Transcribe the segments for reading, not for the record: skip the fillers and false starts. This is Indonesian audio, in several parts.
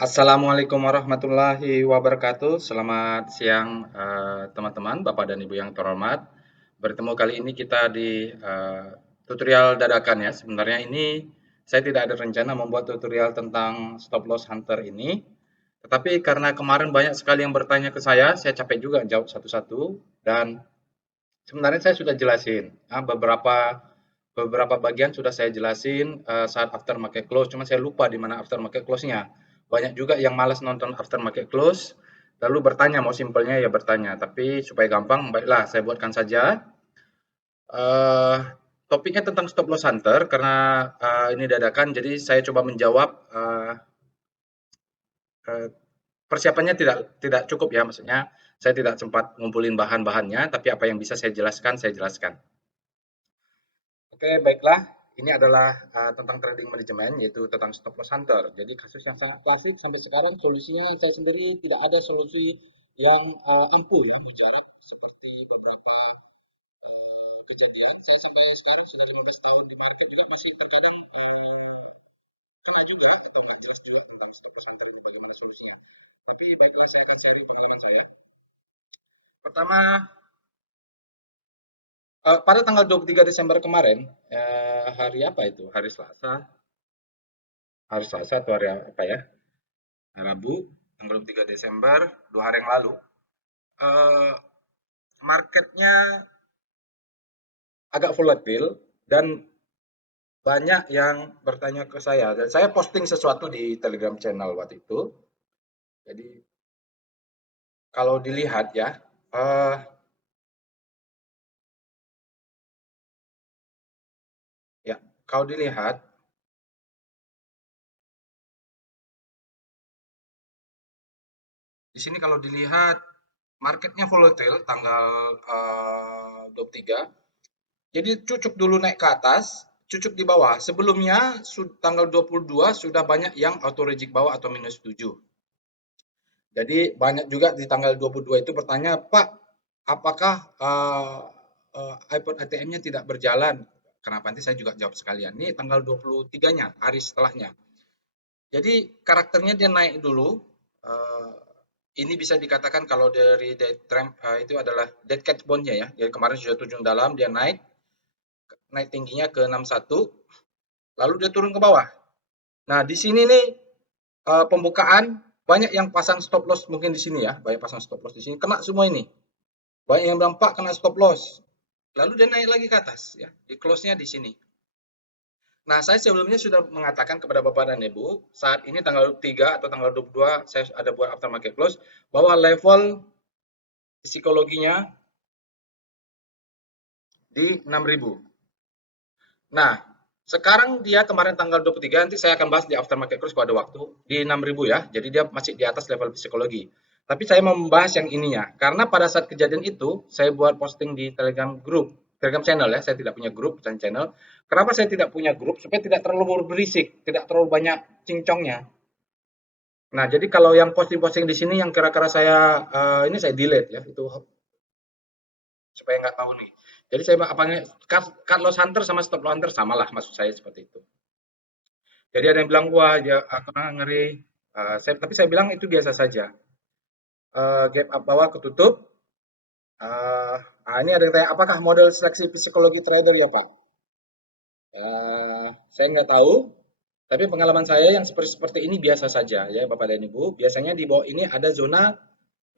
Assalamualaikum warahmatullahi wabarakatuh. Selamat siang teman-teman, Bapak dan Ibu yang terhormat. Bertemu kali ini kita di tutorial dadakan ya. Sebenarnya ini saya tidak ada rencana membuat tutorial tentang stop loss hunter ini. Tetapi karena kemarin banyak sekali yang bertanya ke saya capek juga jawab satu-satu dan sebenarnya saya sudah jelasin beberapa bagian sudah saya jelasin saat after market close, cuma saya lupa di mana after market close-nya. Banyak juga yang malas nonton after market close, lalu bertanya, mau simpelnya ya bertanya. Tapi supaya gampang, baiklah saya buatkan saja. Eh, Topiknya tentang stop loss hunter karena ini dadakan, jadi saya coba menjawab. Eh, Persiapannya tidak tidak cukup ya, maksudnya saya tidak sempat ngumpulin bahan-bahannya, tapi apa yang bisa saya jelaskan, saya jelaskan. Oke, baiklah. Ini adalah tentang trading manajemen, yaitu tentang stop loss hunter. Jadi kasus yang sangat klasik sampai sekarang solusinya saya sendiri tidak ada solusi yang ampuh ya, mujarab seperti beberapa kejadian. Saya sampai sekarang sudah 15 tahun di market juga masih terkadang kena juga atau nggak jelas juga tentang stop loss hunter ini bagaimana solusinya. Tapi baiklah saya akan sharing pengalaman saya. Pertama, pada tanggal 23 Desember kemarin, hari apa itu? Hari Selasa atau hari apa ya? Rabu, tanggal 23 Desember, 2 hari yang lalu. Eh, Marketnya agak volatil dan banyak yang bertanya ke saya. Dan saya posting sesuatu di Telegram channel waktu itu. Jadi kalau dilihat ya, eh, ya kalau dilihat di sini kalau dilihat marketnya volatil tanggal 23. Jadi cucuk dulu naik ke atas, cucuk di bawah. Sebelumnya tanggal 22 sudah banyak yang auto reject bawah atau minus 7. Jadi banyak juga di tanggal 22 itu bertanya, "Pak, apakah iPod ATM-nya tidak berjalan?" Kenapa, nanti saya juga jawab sekalian. Ini tanggal 23-nya, hari setelahnya. Jadi karakternya dia naik dulu. eh, ini bisa dikatakan kalau dari dead trend itu adalah dead cat bone-nya ya. Jadi kemarin sudah tujung dalam, dia naik, naik tingginya ke 61, lalu dia turun ke bawah. Nah, di sini nih pembukaan banyak yang pasang stop loss mungkin di sini ya, banyak pasang stop loss di sini, kena semua ini. Banyak yang bilang, Pak kena stop loss. Lalu dia naik lagi ke atas ya, di close-nya di sini. Nah, saya sebelumnya sudah mengatakan kepada Bapak dan Ibu, saat ini tanggal 3 atau tanggal 22 saya ada buat after market close, bahwa level psikologinya di 6.000. Nah, sekarang dia kemarin tanggal 23, nanti saya akan bahas di after market close kalau ada waktu, di 6.000 ya. Jadi dia masih di atas level psikologi. Tapi saya mau membahas yang ininya, karena pada saat kejadian itu, saya buat posting di Telegram grup, Telegram channel ya, saya tidak punya grup dan channel. Kenapa saya tidak punya grup? Supaya tidak terlalu berisik, tidak terlalu banyak cincongnya. Nah, jadi kalau yang posting-posting di sini yang kira-kira saya ini saya delete ya, itu supaya nggak tahu nih. Jadi saya apanya cut loss hunter sama stop loss hunter samalah maksud saya seperti itu. Jadi ada yang bilang, wah ya aku ngeri. Tapi saya bilang itu biasa saja. Gap up bawah ketutup. Ini ada yang tanya, apakah model seleksi psikologi trader ya Pak? Ya, saya nggak tahu. Tapi pengalaman saya yang seperti ini biasa saja ya Bapak dan Ibu. Biasanya di bawah ini ada zona,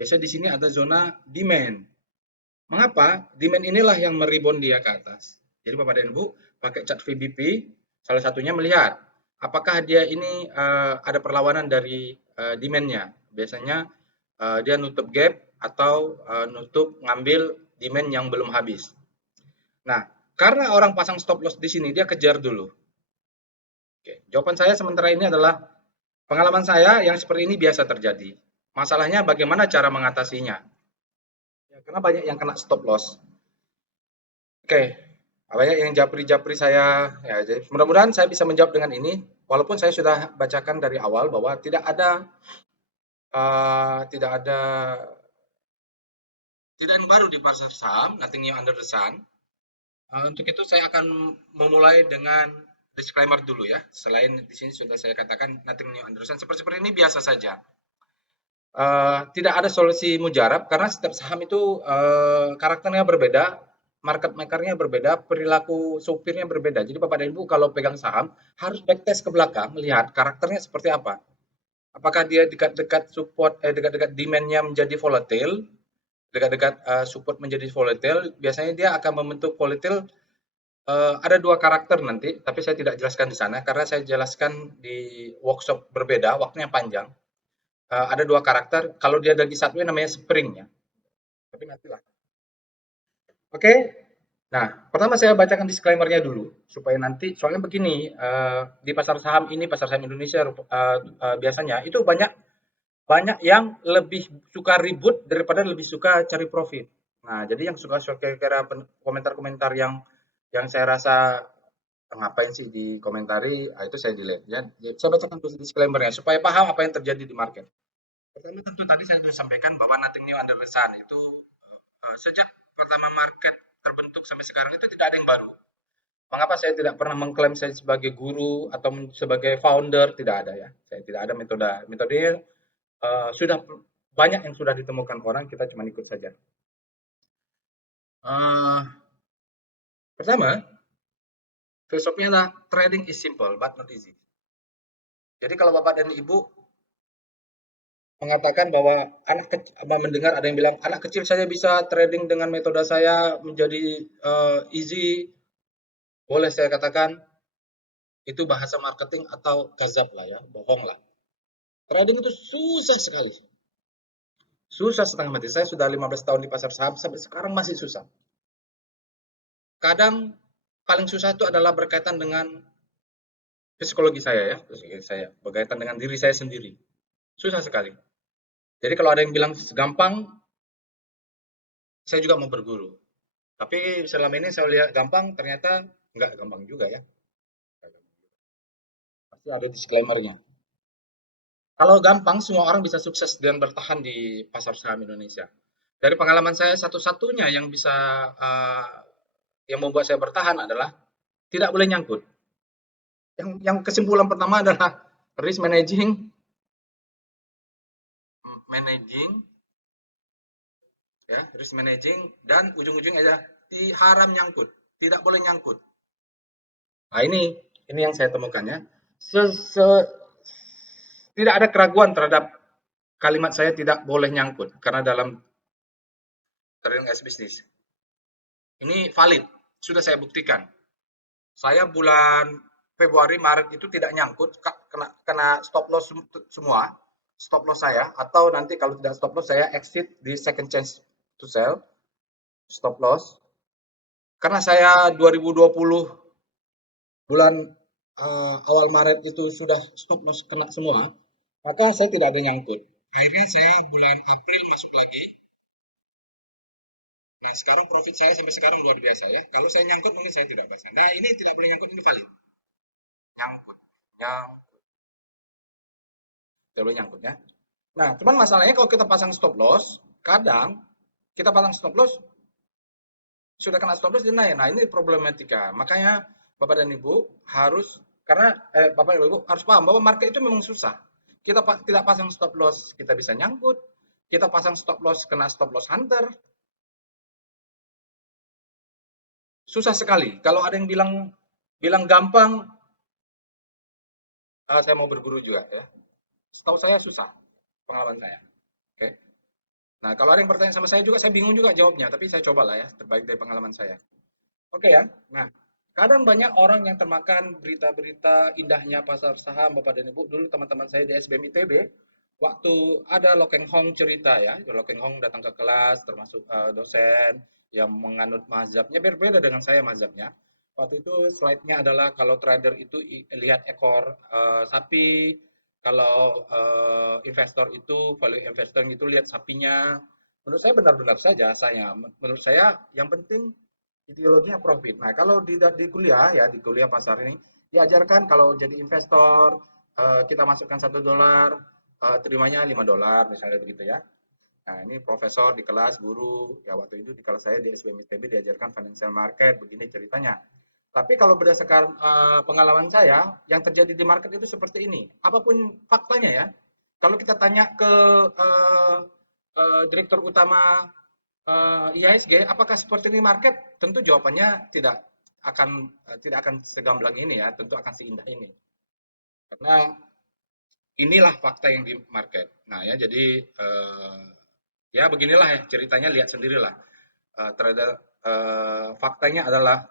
biasanya di sini ada zona demand. Mengapa? Demand inilah yang meribon dia ke atas. Jadi Bapak dan Ibu pakai chart VBP, salah satunya melihat apakah dia ini ada perlawanan dari demand-nya. Biasanya dia nutup gap atau nutup ngambil demand yang belum habis. Nah, karena orang pasang stop loss di sini, dia kejar dulu. Oke, jawaban saya sementara ini adalah pengalaman saya yang seperti ini biasa terjadi. Masalahnya bagaimana cara mengatasinya? Ya, karena banyak yang kena stop loss. Oke, banyak yang japri-japri saya. Ya, jadi mudah-mudahan saya bisa menjawab dengan ini. Walaupun saya sudah bacakan dari awal bahwa tidak yang baru di pasar saham, nothing new under the sun. Untuk itu saya akan memulai dengan disclaimer dulu ya. Selain di sini sudah saya katakan nothing new under the sun. Seperti ini biasa saja. Tidak ada solusi mujarab karena setiap saham itu karakternya berbeda, market maker-nya berbeda, perilaku supirnya berbeda. Jadi Bapak dan Ibu kalau pegang saham harus backtest ke belakang, lihat karakternya seperti apa. Apakah dia dekat-dekat support, dekat-dekat demand-nya menjadi volatile, dekat-dekat support menjadi volatile, biasanya dia akan membentuk volatile. Ada dua karakter nanti, tapi saya tidak jelaskan di sana karena saya jelaskan di workshop berbeda, waktunya panjang. Ada dua karakter. Kalau dia lagi satu namanya spring ya. Tapi nantilah. Oke. Nah, pertama saya bacakan disclaimer-nya dulu supaya nanti soalnya begini di pasar saham ini, pasar saham Indonesia biasanya itu banyak banyak yang lebih suka ribut daripada lebih suka cari profit. Nah, jadi yang suka kira-kira komentar-komentar yang saya rasa ngapain sih dikomentari, itu saya delete ya. Saya bacakan dulu disclaimer-nya supaya paham apa yang terjadi di market. Pertama tentu tadi saya sudah sampaikan bahwa nothing new under the sun itu sejak pertama market terbentuk sampai sekarang itu tidak ada yang baru. Mengapa saya tidak pernah mengklaim saya sebagai guru atau sebagai founder? Tidak ada ya. Saya tidak ada metode. Metodenya sudah banyak yang sudah ditemukan orang, kita cuma ikut saja. Uh, Pertama, filosofnya adalah trading is simple but not easy. Jadi kalau Bapak dan Ibu mengatakan bahwa mendengar ada yang bilang anak kecil saja bisa trading dengan metode saya menjadi easy, boleh saya katakan itu bahasa marketing atau kazab lah ya, bohong lah. Trading itu susah sekali. Susah setengah mati. Saya sudah 15 tahun di pasar saham sampai sekarang masih susah. Kadang paling susah itu adalah berkaitan dengan psikologi saya ya, psikologi saya, berkaitan dengan diri saya sendiri. Susah sekali. Jadi kalau ada yang bilang gampang, saya juga mau berguru. Tapi selama ini saya lihat gampang, ternyata nggak gampang juga ya. Pasti ada disclaimer-nya. Kalau gampang, semua orang bisa sukses dan bertahan di pasar saham Indonesia. Dari pengalaman saya, satu-satunya yang bisa yang membuat saya bertahan adalah tidak boleh nyangkut. Yang kesimpulan pertama adalah risk managing, ya, risk managing, dan ujung-ujungnya adalah haram nyangkut, tidak boleh nyangkut. Nah ini yang saya temukan ya. Tidak ada keraguan terhadap kalimat saya tidak boleh nyangkut karena dalam trading as business. Ini valid, sudah saya buktikan. Saya bulan Februari, Maret itu tidak nyangkut, kena stop loss semua, stop loss saya, atau nanti kalau tidak stop loss saya exit di second chance to sell, stop loss. Karena saya 2020 bulan awal Maret itu sudah stop loss kena semua, maka saya tidak ada nyangkut. Akhirnya saya bulan April masuk lagi. Nah, sekarang profit saya sampai sekarang luar biasa ya. Kalau saya nyangkut mungkin saya tidak bahas. Nah, ini tidak boleh nyangkut, ini valid. Nyangkut, nyangkut. Tidak boleh nyangkut ya. Nah, cuman masalahnya kalau kita pasang stop loss, kadang kita pasang stop loss sudah kena stop loss dia naik. Nah, ini problematika. Makanya Bapak dan Ibu harus karena Bapak dan Ibu harus paham bahwa market itu memang susah. Kita tidak pasang stop loss, kita bisa nyangkut. Kita pasang stop loss kena stop loss hunter. Susah sekali. Kalau ada yang bilang gampang, saya mau berguru juga ya. Setahu saya susah pengalaman saya. Oke. Nah, kalau ada yang bertanya sama saya juga, saya bingung juga jawabnya, tapi saya cobalah ya, terbaik dari pengalaman saya. Oke ya. Nah, kadang banyak orang yang termakan berita-berita indahnya pasar saham, Bapak dan Ibu. Dulu teman-teman saya di SBM ITB, waktu ada Lokeng Hong cerita ya, Lokeng Hong datang ke kelas, termasuk dosen yang menganut mazhabnya berbeda dengan saya mazhabnya. Waktu itu slide-nya adalah kalau trader itu lihat ekor sapi, kalau investor itu value investor itu lihat sapinya. Menurut saya benar-benar saja saya. Menurut saya yang penting ideologinya profit. Nah, kalau di kuliah ya, di kuliah pasar ini diajarkan kalau jadi investor kita masukkan $1, terimanya $5 misalnya begitu ya. Nah, ini profesor di kelas, guru, ya waktu itu di kelas saya di SBM ITB diajarkan financial market, begini ceritanya. Tapi kalau berdasarkan pengalaman saya, yang terjadi di market itu seperti ini. Apapun faktanya ya, kalau kita tanya ke uh, direktur utama IHSG, apakah seperti ini market? Tentu jawabannya tidak akan segamblang ini ya, tentu akan seindah ini. Karena inilah fakta yang di market. Nah ya, jadi ya beginilah ya ceritanya, lihat sendirilah. Terhadap faktanya adalah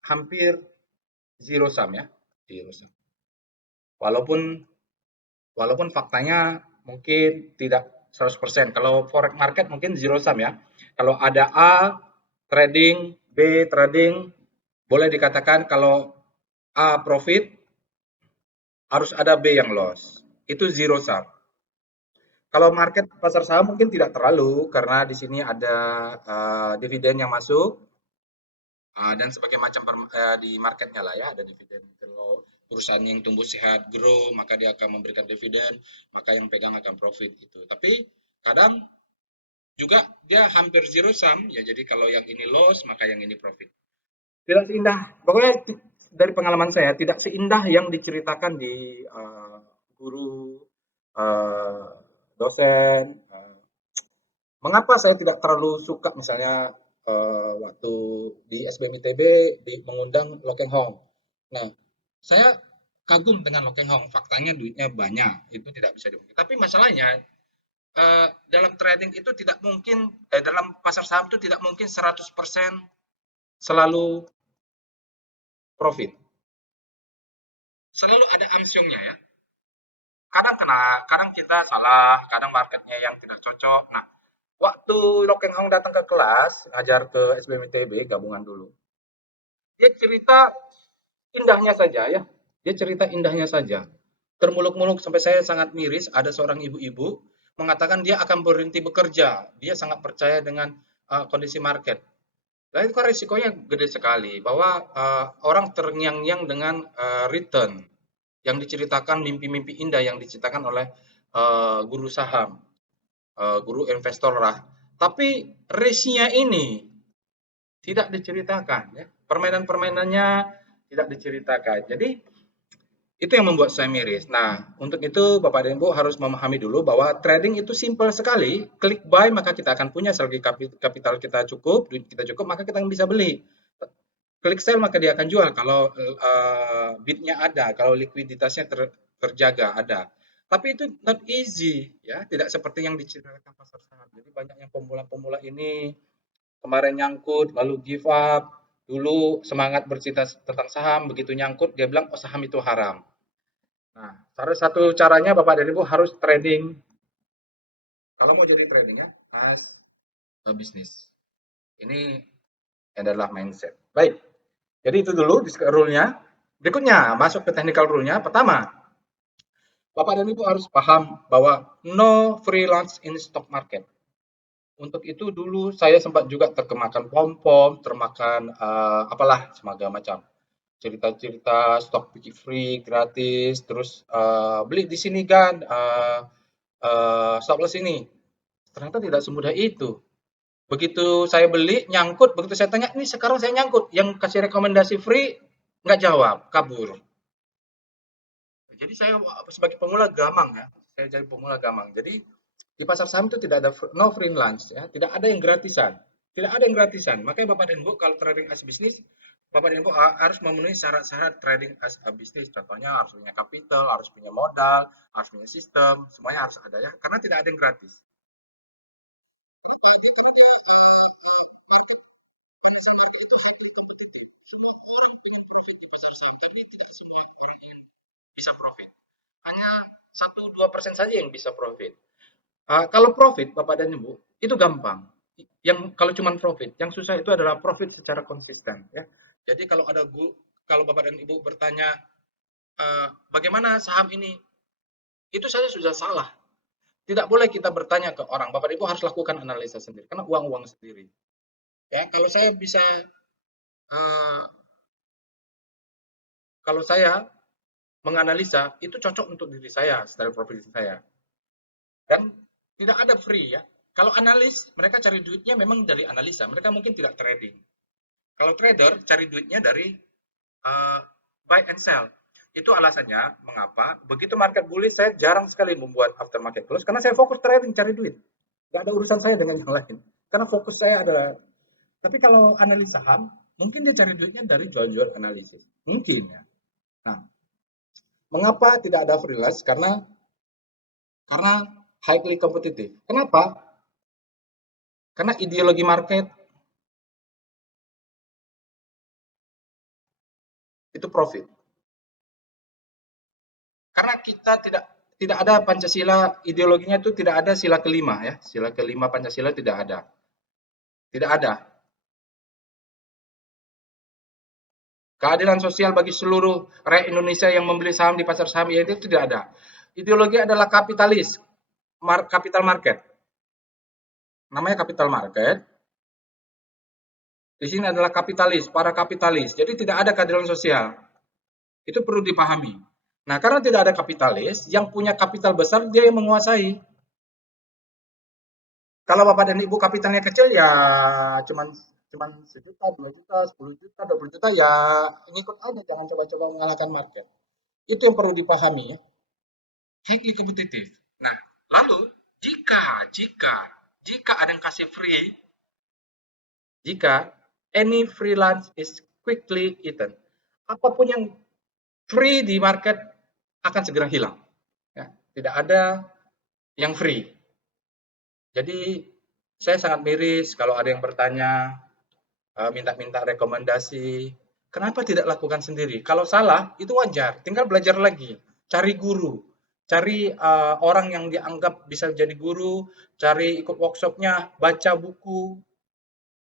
hampir zero sum ya, zero sum. Walaupun walaupun faktanya mungkin tidak 100%. Kalau forex market mungkin zero sum ya. Kalau ada A trading, B trading, boleh dikatakan kalau A profit harus ada B yang loss. Itu zero sum. Kalau market pasar saham mungkin tidak terlalu karena di sini ada dividen yang masuk, dan sebagai macam di marketnya lah ya, ada dividen. Kalau perusahaan yang tumbuh sehat, grow, maka dia akan memberikan dividen, maka yang pegang akan profit itu. Tapi kadang juga dia hampir zero sum, ya jadi kalau yang ini loss, maka yang ini profit. Tidak seindah, pokoknya dari pengalaman saya, tidak seindah yang diceritakan di guru, uh, dosen. Mengapa saya tidak terlalu suka misalnya waktu di SBM ITB mengundang Lo Keng Hong. Nah, saya kagum dengan Lo Keng Hong, faktanya duitnya banyak, itu tidak bisa dimungkiri. Tapi masalahnya dalam trading itu tidak mungkin, dalam pasar saham itu tidak mungkin 100% selalu profit. Selalu ada amsyongnya ya. Kadang kena, kadang kita salah, kadang marketnya yang tidak cocok. Nah, waktu Lo Keng Hong datang ke kelas, ngajar ke SBM ITB, gabungan dulu. Dia cerita indahnya saja ya. Dia cerita indahnya saja. Termuluk-muluk sampai saya sangat miris, ada seorang ibu-ibu mengatakan dia akan berhenti bekerja. Dia sangat percaya dengan kondisi market. Nah, itu kan risikonya gede sekali bahwa orang terngiang-ngiang dengan return yang diceritakan, mimpi-mimpi indah yang diceritakan oleh guru saham, guru investor lah. Tapi risknya ini tidak diceritakan ya. Permainan-permainannya tidak diceritakan. Jadi itu yang membuat saya miris. Nah, untuk itu Bapak dan Ibu harus memahami dulu bahwa trading itu simpel sekali. Klik buy maka kita akan punya, selagi kapital kita cukup, duit kita cukup, maka kita bisa beli. Klik sell maka dia akan jual kalau bidnya ada, kalau likuiditasnya terjaga ada. Tapi itu not easy ya, tidak seperti yang diceritakan pasar saham. Jadi banyak yang pemula-pemula ini kemarin nyangkut lalu give up, dulu semangat bercerita tentang saham, begitu nyangkut dia bilang oh saham itu haram. Nah, salah satu caranya Bapak dan Ibu harus trading. Kalau mau jadi trading ya, as a business. Ini adalah mindset. Baik, jadi itu dulu rule-nya. Berikutnya, masuk ke technical rule-nya. Pertama, Bapak dan Ibu harus paham bahwa no free lunch in stock market. Untuk itu dulu saya sempat juga terkemakan pom-pom, termakan apalah semacam macam cerita-cerita stok free gratis, terus beli di sini kan stop loss ini. Ternyata tidak semudah itu. Begitu saya beli, nyangkut, begitu saya tanya, ini sekarang saya nyangkut, yang kasih rekomendasi free nggak jawab, kabur. Jadi saya sebagai pemula gamang ya, saya jadi pemula gamang. Jadi di pasar saham itu tidak ada no free lunch ya, tidak ada yang gratisan. Tidak ada yang gratisan. Makanya Bapak dan Ibu kalau trading as bisnis, Bapak dan Ibu harus memenuhi syarat-syarat trading as a bisnis. Contohnya harus punya capital, harus punya modal, harus punya sistem, semuanya harus ada ya. Karena tidak ada yang gratis. Kenapa? Karena dia market financial market itu highly competitive. Semua orang ingin profit di pasar saham, tapi tidak semua orang ingin bisa profit. Hanya 1-2% saja yang bisa profit. Kalau profit, Bapak dan Ibu, itu gampang. Yang kalau cuma profit, yang susah itu adalah profit secara konsisten. Ya. Jadi kalau Bapak dan Ibu bertanya bagaimana saham ini, itu saja sudah salah. Tidak boleh kita bertanya ke orang. Bapak Ibu harus lakukan analisa sendiri, karena uang sendiri. Ya, uh, kalau saya menganalisa itu cocok untuk diri saya, style profit saya. Dan tidak ada free ya. Kalau analis, mereka cari duitnya memang dari analisa. Mereka mungkin tidak trading. Kalau trader, cari duitnya dari uh, buy and sell. Itu alasannya mengapa begitu market bullish saya jarang sekali membuat aftermarket close karena saya fokus trading cari duit. Nggak ada urusan saya dengan yang lain. Karena fokus saya adalah tapi kalau analis saham mungkin dia cari duitnya dari jual-jual analisis. Mungkin ya. Nah, mengapa tidak ada freelance? Karena highly competitive. Kenapa? Karena ideologi market itu profit. Karena kita tidak ada Pancasila, ideologinya itu tidak ada sila kelima ya. Sila kelima Pancasila tidak ada. Tidak ada. Keadilan sosial bagi seluruh rakyat Indonesia yang membeli saham di pasar saham ya itu tidak ada. Ideologi adalah kapitalis, capital market. Namanya capital market. Di sini adalah kapitalis, para kapitalis. Jadi tidak ada keadilan sosial. Itu perlu dipahami. Nah, karena tidak ada kapitalis, yang punya kapital besar dia yang menguasai. Kalau bapak dan ibu kapitalnya kecil ya cuman cuman sejuta, 2 juta, 10 juta, 20 juta ya ngikut aja, jangan coba-coba mengalahkan market. Itu yang perlu dipahami ya. Highly competitive. Nah, lalu jika ada yang kasih free, jika any free lunch is quickly eaten, apapun yang free di market akan segera hilang. Ya, tidak ada yang free. Jadi saya sangat miris kalau ada yang bertanya, minta-minta rekomendasi. Kenapa tidak lakukan sendiri? Kalau salah itu wajar, tinggal belajar lagi, cari guru, cari orang yang dianggap bisa jadi guru, cari ikut workshopnya, baca buku.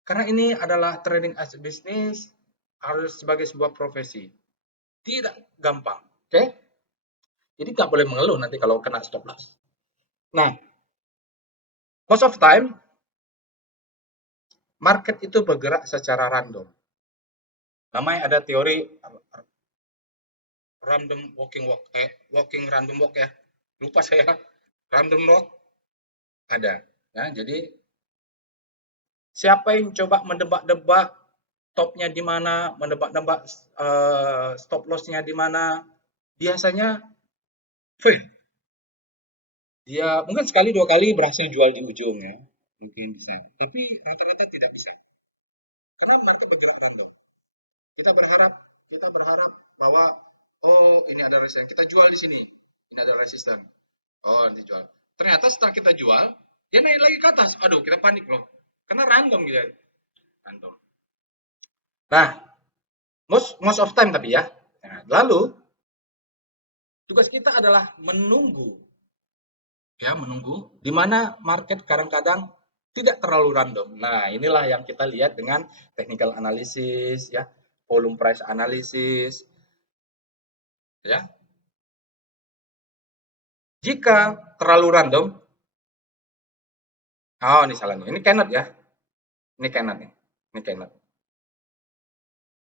Karena ini adalah trading as a business, harus sebagai sebuah profesi. Tidak gampang, oke? Okay? Jadi nggak boleh mengeluh nanti kalau kena stop loss. Nah, most of time market itu bergerak secara random. Namanya ada teori random walking random walk ya. Lupa saya. Random walk ada. Ya, jadi siapa yang coba mendebak-debak topnya di mana, mendebak-debak stop lossnya di mana, biasanya fail. Dia mungkin sekali dua kali berhasil jual di ujung ya, mungkin bisa. Tapi rata-rata tidak bisa. Karena market bergerak random. Kita berharap bahwa oh ini ada resisten, kita jual di sini. Ini ada resisten. Oh, nanti jual. Ternyata setelah kita jual, dia naik lagi ke atas. Aduh, kita panik loh. Karena random gitu ya. Random. Nah, most of time tapi ya. Nah, lalu tugas kita adalah menunggu ya, menunggu di mana market kadang-kadang tidak terlalu random. Nah, inilah yang kita lihat dengan technical analysis ya, volume price analysis ya. Jika terlalu random, oh ini salah nih. Ini cannot ya. Ini cannot nih. Ini cannot.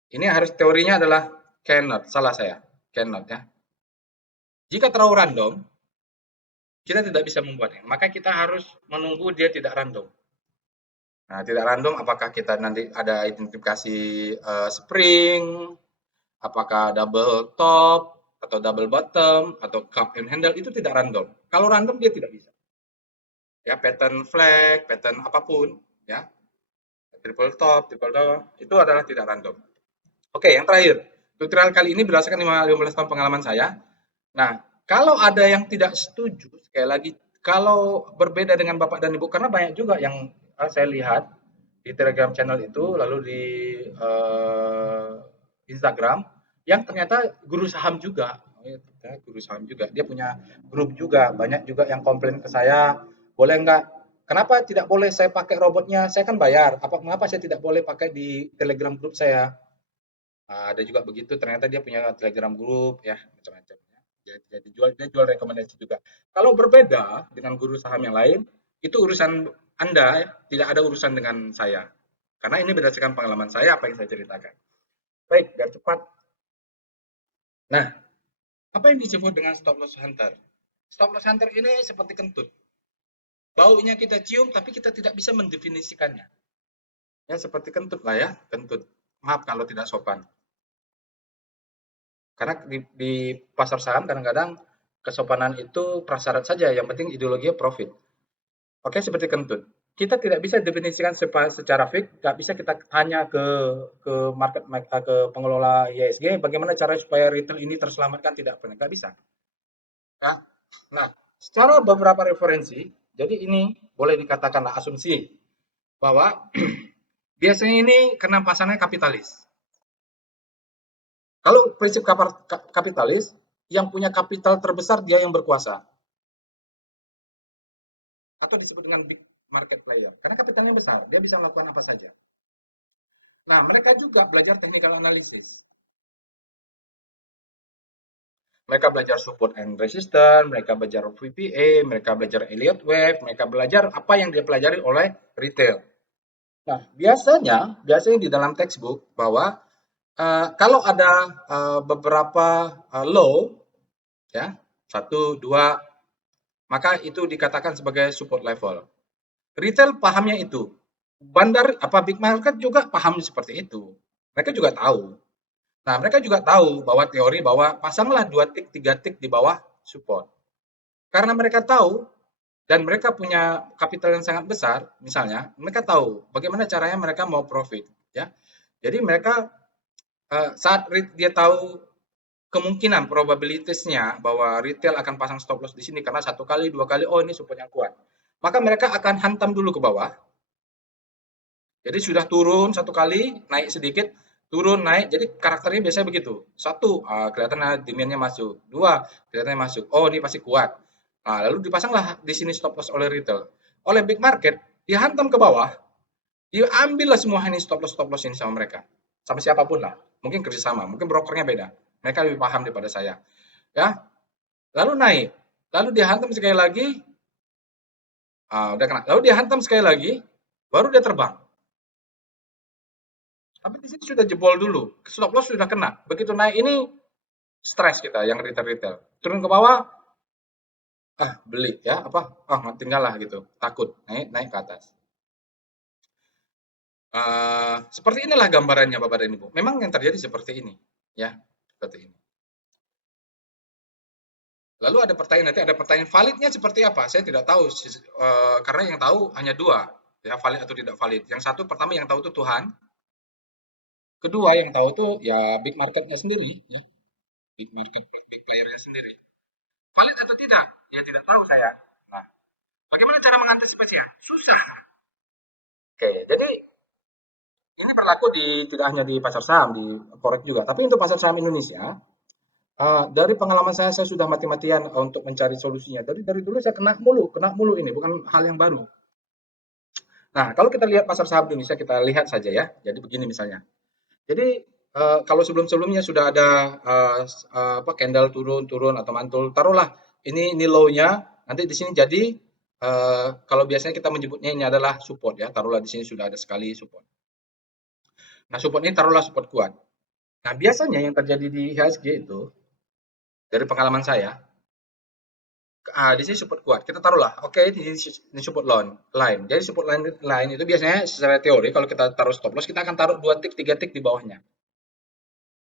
Ini harus teorinya adalah cannot, salah saya. Cannot ya. Jika terlalu random, kita tidak bisa membuatnya. Maka kita harus menunggu dia tidak random. Nah, tidak random apakah kita nanti ada identifikasi spring, apakah double top atau double bottom atau cup and handle itu tidak random. Kalau random dia tidak bisa. Ya, pattern flag, pattern apapun ya. Triple top itu adalah tidak random. Oke, yang terakhir. Tutorial kali ini berdasarkan 15 tahun pengalaman saya. Nah, kalau ada yang tidak setuju, sekali lagi, kalau berbeda dengan Bapak dan Ibu, karena banyak juga yang saya lihat di Telegram channel itu, lalu di Instagram, yang ternyata guru saham juga. Guru saham juga. Dia punya grup juga. Banyak juga yang komplain ke saya, boleh nggak? Kenapa tidak boleh saya pakai robotnya? Saya kan bayar. Mengapa saya tidak boleh pakai di Telegram grup saya? Ada juga begitu, ternyata dia punya Telegram group ya, macam-macam ya. Dia jual rekomendasi juga. Kalau berbeda dengan guru saham yang lain, itu urusan Anda ya, tidak ada urusan dengan saya. Karena ini berdasarkan pengalaman saya apa yang saya ceritakan. Baik, biar cepat. Nah, apa yang disebut dengan stop loss hunter? Stop loss hunter ini seperti kentut. Baunya kita cium tapi kita tidak bisa mendefinisikannya. Ya seperti kentut lah ya, kentut. Maaf kalau tidak sopan. Karena di pasar saham kadang-kadang kesopanan itu prasyarat saja, yang penting ideologinya profit. Oke, seperti kentut. Kita tidak bisa definisikan secara fix, nggak bisa kita tanya ke pengelola IHSG bagaimana cara supaya retail ini terselamatkan, tidak pernah, nggak bisa. Ya. Nah, secara beberapa referensi, jadi ini boleh dikatakanlah asumsi bahwa biasanya ini karena pasarnya kapitalis. Kalau prinsip kapitalis, yang punya kapital terbesar dia yang berkuasa, atau disebut dengan big market player. Karena kapitalnya besar, dia bisa melakukan apa saja. Nah, mereka juga belajar technical analysis. Mereka belajar support and resistance, mereka belajar VPA, mereka belajar Elliott Wave, mereka belajar apa yang dia pelajari oleh retail. Nah, biasanya di dalam textbook bahwa kalau ada beberapa low, ya, satu, dua, maka itu dikatakan sebagai support level. Retail pahamnya itu. Bandar apa big market juga paham seperti itu. Mereka juga tahu. Nah, mereka juga tahu bahwa teori bahwa pasanglah 2 tik, 3 tik di bawah support. Karena mereka tahu dan mereka punya kapital yang sangat besar, misalnya, mereka tahu bagaimana caranya mereka mau profit, ya. Jadi mereka saat dia tahu kemungkinan probabilitasnya bahwa retail akan pasang stop loss di sini karena satu kali, dua kali, oh ini support yang kuat. Maka mereka akan hantam dulu ke bawah. Jadi sudah turun satu kali, naik sedikit, turun, naik. Jadi karakternya biasanya begitu. Satu, kelihatan demand-nya masuk. Dua, kelihatannya masuk. Oh, ini pasti kuat. Nah, lalu dipasanglah di sini stop loss oleh retail. Oleh big market, dihantam ke bawah, diambillah semua ini stop loss ini sama mereka. Sama siapapun lah. Mungkin kerjasama, mungkin brokernya beda. Mereka lebih paham daripada saya. Ya, lalu naik. Lalu dihantam sekali lagi, udah kena. Lalu dihantam sekali lagi, baru dia terbang. Tapi di sini sudah jebol dulu, stop loss sudah kena. Begitu naik ini stres kita yang retail-retail. Turun ke bawah, beli ya, tinggal lah gitu, takut naik naik ke atas. Seperti inilah gambarannya Bapak dan Ibu. Memang yang terjadi seperti ini, ya, seperti ini. Lalu nanti ada pertanyaan validnya seperti apa? Saya tidak tahu, karena yang tahu hanya dua, ya, valid atau tidak valid. Yang satu pertama yang tahu itu Tuhan, kedua yang tahu itu ya big marketnya sendiri, ya, big playernya sendiri. Valid atau tidak? Ya tidak tahu saya. Nah, bagaimana cara mengantisipasinya? Susah. Oke, jadi ini berlaku tidak hanya di pasar saham, di forex juga. Tapi untuk pasar saham Indonesia, dari pengalaman saya sudah mati-matian untuk mencari solusinya. Dari dulu saya kena mulu ini, bukan hal yang baru. Nah, kalau kita lihat pasar saham Indonesia, kita lihat saja ya. Jadi begini misalnya. Jadi kalau sebelum-sebelumnya sudah ada candle turun atau mantul, taruhlah ini low-nya, nanti di sini jadi kalau biasanya kita menyebutnya ini adalah support ya, taruhlah di sini sudah ada sekali support. Nah, support ini taruhlah support kuat. Nah, biasanya yang terjadi di IHSG itu dari pengalaman saya, di sini support kuat. Kita taruhlah, oke, ini support line. Jadi support line itu biasanya secara teori kalau kita taruh stop loss, kita akan taruh 2 tik, 3 tik di bawahnya.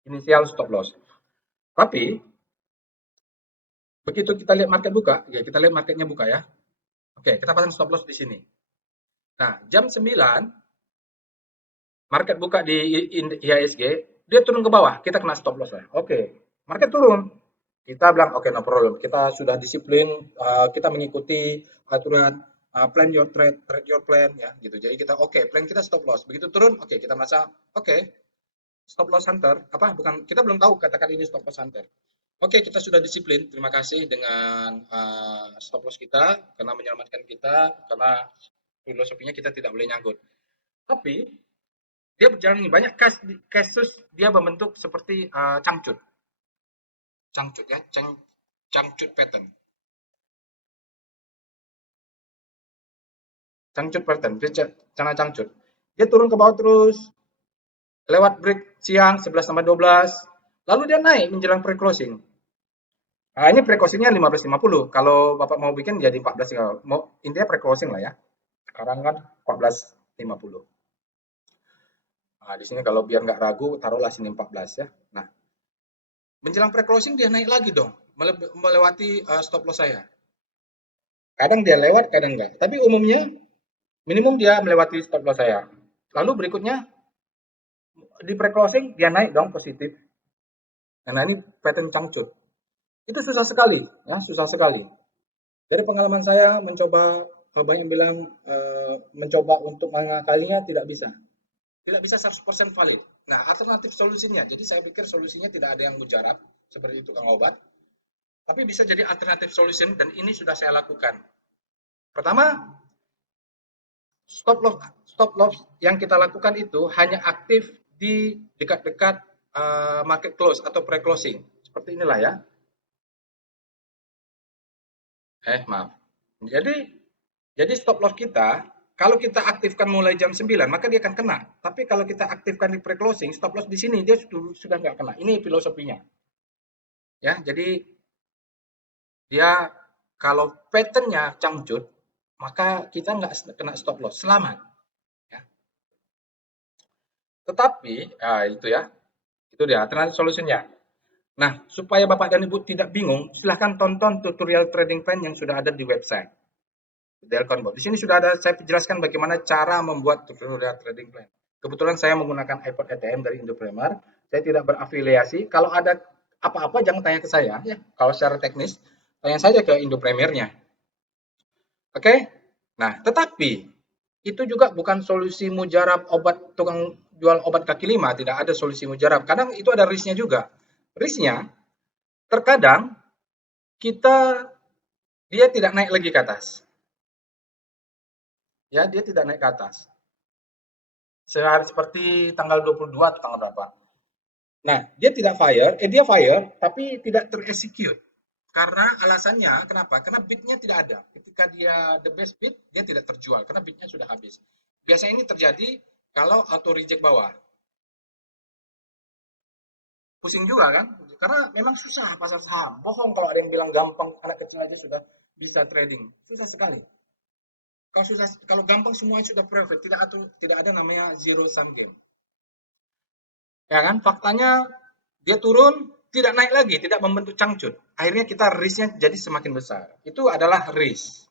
Inisial stop loss. Tapi begitu kita lihat market buka, ya kita lihat marketnya buka ya. Oke, kita pasang stop loss di sini. Nah, jam 9 market buka di IHSG, dia turun ke bawah, kita kena stop loss lah. Oke, market turun. Kita bilang oke, no problem. Kita sudah disiplin, kita mengikuti aturan plan your trade your plan ya gitu. Jadi kita plan kita stop loss. Begitu turun, kita merasa stop loss hunter, kita belum tahu katakan ini stop loss hunter. Kita sudah disiplin. Terima kasih dengan stop loss kita karena menyelamatkan kita, karena filosofinya kita tidak boleh nyangkut. Tapi dia berjalan banyak kasus dia membentuk seperti cangcut ya, cangcut pattern. Cangcut pattern, cara cangcut. Dia turun ke bawah terus, lewat break siang 11 sampai 12, lalu dia naik menjelang pre-closing. Nah, ini pre-closingnya 15.50. Kalau Bapak mau bikin jadi 14, mau intinya pre-closing lah ya. Sekarang kan 14.50. Nah, di sini kalau biar nggak ragu, taruhlah sini 14 ya. Nah, Menjelang pre-closing dia naik lagi dong, melewati stop loss saya. Kadang dia lewat, kadang enggak. Tapi umumnya minimum dia melewati stop loss saya. Lalu berikutnya di pre-closing dia naik dong positif. Nah, ini pattern cangcut. Itu susah sekali, ya, susah sekali. Dari pengalaman saya mencoba, banyak yang bilang mencoba untuk mengakalinya tidak bisa. Tidak bisa 100% valid. Nah, alternatif solusinya, jadi saya pikir solusinya tidak ada yang mujarab, seperti tukang obat, tapi bisa jadi alternatif solution dan ini sudah saya lakukan. Pertama, stop loss yang kita lakukan itu hanya aktif di dekat-dekat market close atau pre-closing. Seperti inilah ya. Maaf. Jadi stop loss kita kalau kita aktifkan mulai jam 9 maka dia akan kena. Tapi kalau kita aktifkan di pre-closing, stop loss di sini dia sudah nggak kena. Ini filosofinya. Ya, jadi dia kalau patternnya cangcut, maka kita nggak kena stop loss, selamat. Ya. Tetapi, itu ya, itu dia alternatif solusinya. Nah, supaya Bapak dan Ibu tidak bingung, silahkan tonton tutorial trading plan yang sudah ada di website. Delconbot. Di sini sudah ada saya jelaskan bagaimana cara membuat tutorial trading plan. Kebetulan saya menggunakan iPod ATM dari Indopremier. Saya tidak berafiliasi. Kalau ada apa-apa jangan tanya ke saya ya. Kalau secara teknis tanya saja ke Indopremiernya. Oke? Nah, tetapi itu juga bukan solusi mujarab obat tukang jual obat kaki lima, tidak ada solusi mujarab. Kadang itu ada risknya juga. Risknya terkadang kita dia tidak naik lagi ke atas. Ya, dia tidak naik ke atas. Sehari seperti tanggal 22 atau tanggal berapa. Nah, dia fire tapi tidak terexecute. Karena alasannya kenapa? Karena bidnya tidak ada. Ketika dia the best bid, dia tidak terjual karena bidnya sudah habis. Biasanya ini terjadi kalau auto reject bawah. Pusing juga kan? Karena memang susah pasar saham. Bohong kalau ada yang bilang gampang, anak kecil aja sudah bisa trading. Susah sekali. Kalau gampang semua sudah profit, tidak ada namanya zero sum game. Ya kan? Faktanya dia turun, tidak naik lagi, tidak membentuk cangcut. Akhirnya kita risknya jadi semakin besar. Itu adalah risk.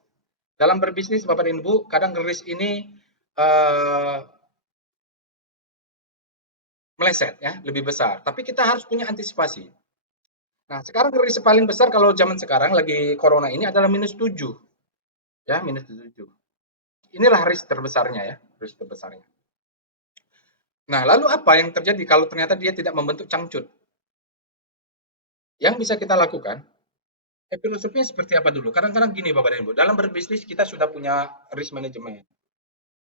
Dalam berbisnis Bapak dan Ibu, kadang risk ini uh, meleset ya, lebih besar. Tapi kita harus punya antisipasi. Nah, sekarang risk paling besar kalau zaman sekarang lagi corona ini adalah minus 7. Ya, minus 7. Inilah risk terbesarnya ya, risk terbesarnya. Nah, lalu apa yang terjadi kalau ternyata dia tidak membentuk cangcut? Yang bisa kita lakukan, filosofinya seperti apa dulu? Kadang-kadang gini Bapak dan Ibu, dalam berbisnis kita sudah punya risk management.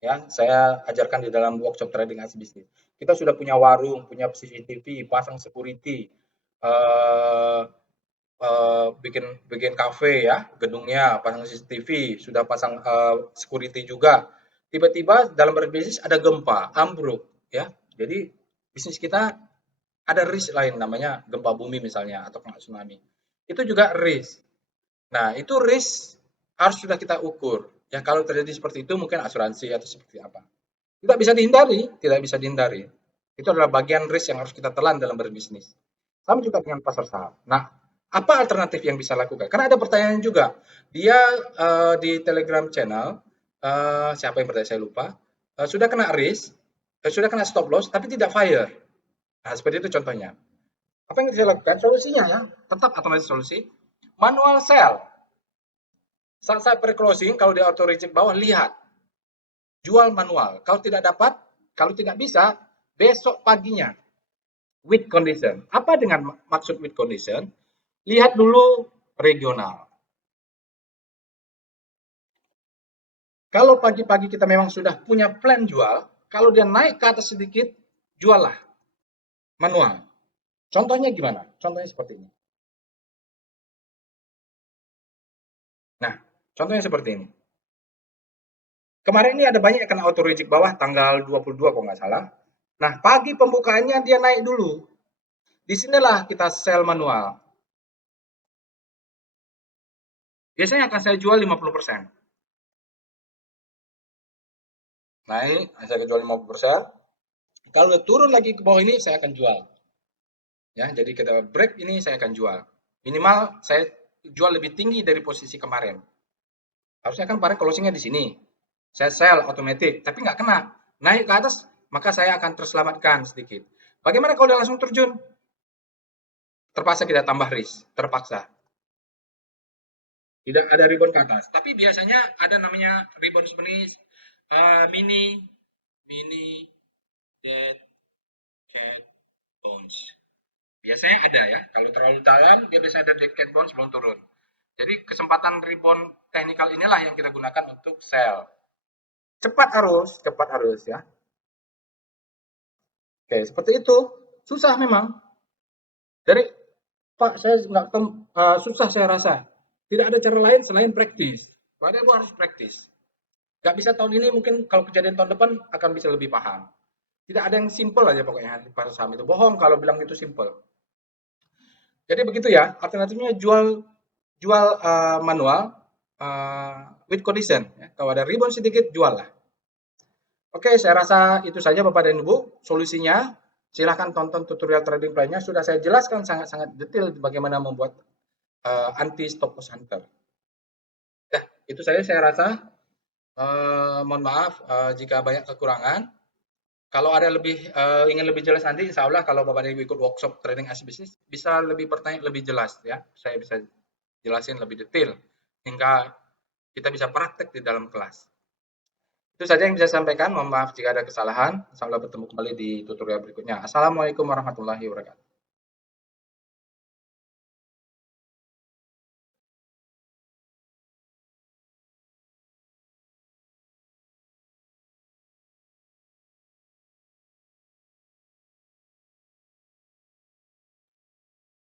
Ya, saya ajarkan di dalam workshop trading as bisnis. Kita sudah punya warung, punya CCTV, pasang security, eh, bikin bikin kafe ya, gedungnya pasang CCTV, sudah pasang security juga. Tiba-tiba dalam berbisnis ada gempa, ambruk, ya. Jadi bisnis kita ada risk lain namanya gempa bumi misalnya atau kena tsunami. Itu juga risk. Nah, itu risk harus sudah kita ukur. Ya, kalau terjadi seperti itu mungkin asuransi atau seperti apa. Tidak bisa dihindari, tidak bisa dihindari. Itu adalah bagian risk yang harus kita telan dalam berbisnis. Sama juga dengan pasar saham. Nah, apa alternatif yang bisa lakukan? Karena ada pertanyaan juga. Dia di Telegram channel, siapa yang bertanya saya lupa, sudah kena risk, sudah kena stop loss, tapi tidak fire. Nah, seperti itu contohnya. Apa yang bisa lakukan? Solusinya ya, tetap alternatif solusi. Manual sell. Saat pre-closing, kalau di auto reject bawah, lihat. Jual manual. Kalau tidak dapat, kalau tidak bisa, besok paginya. With condition. Apa dengan maksud with condition? Lihat dulu regional. Kalau pagi-pagi kita memang sudah punya plan jual, kalau dia naik ke atas sedikit, juallah manual. Contohnya gimana? Contohnya seperti ini. Nah, contohnya seperti ini. Kemarin ini ada banyak yang kena auto reject bawah tanggal 22 kalau nggak salah. Nah, pagi pembukaannya dia naik dulu. Disinilah kita sell manual. Biasanya akan saya jual 50%. Naik, saya akan jual 50%. Kalau turun lagi ke bawah ini, saya akan jual. Ya, jadi kita break ini saya akan jual. Minimal saya jual lebih tinggi dari posisi kemarin. Harusnya kan kemarin closingnya di sini. Saya sell otomatis, tapi nggak kena. Naik ke atas, maka saya akan terselamatkan sedikit. Bagaimana kalau udah langsung terjun? Terpaksa kita tambah risk, terpaksa. Tidak ada rebound ke atas. Tapi biasanya ada namanya rebound seperti ini, mini, mini dead cat bounce. Biasanya ada ya. Kalau terlalu dalam, dia biasanya ada dead cat bounce belum turun. Jadi kesempatan rebound teknikal inilah yang kita gunakan untuk sell. Cepat arus ya. Oke, seperti itu. Susah memang. Dari Pak, saya nggak susah saya rasa. Tidak ada cara lain selain praktis. Padahal gua harus praktis. Nggak bisa tahun ini, mungkin kalau kejadian tahun depan akan bisa lebih paham. Tidak ada yang simple aja pokoknya di pasar saham itu. Bohong kalau bilang itu simple. Jadi begitu ya. Alternatifnya jual jual manual with condition. Ya. Kalau ada rebound sedikit, jual lah. Oke, saya rasa itu saja Bapak dan Ibu solusinya. Silahkan tonton tutorial trading plan-nya. Sudah saya jelaskan sangat-sangat detail bagaimana membuat anti stop loss hunter. Nah, itu saja saya rasa. Mohon maaf jika banyak kekurangan. Kalau ada lebih ingin lebih jelas nanti, insya Allah kalau Bapak dan Ibu ikut workshop trading as bisnis bisa lebih bertanya lebih jelas ya. Saya bisa jelasin lebih detail hingga kita bisa praktek di dalam kelas. Itu saja yang bisa saya sampaikan. Mohon maaf jika ada kesalahan. Insya Allah bertemu kembali di tutorial berikutnya. Assalamualaikum warahmatullahi wabarakatuh.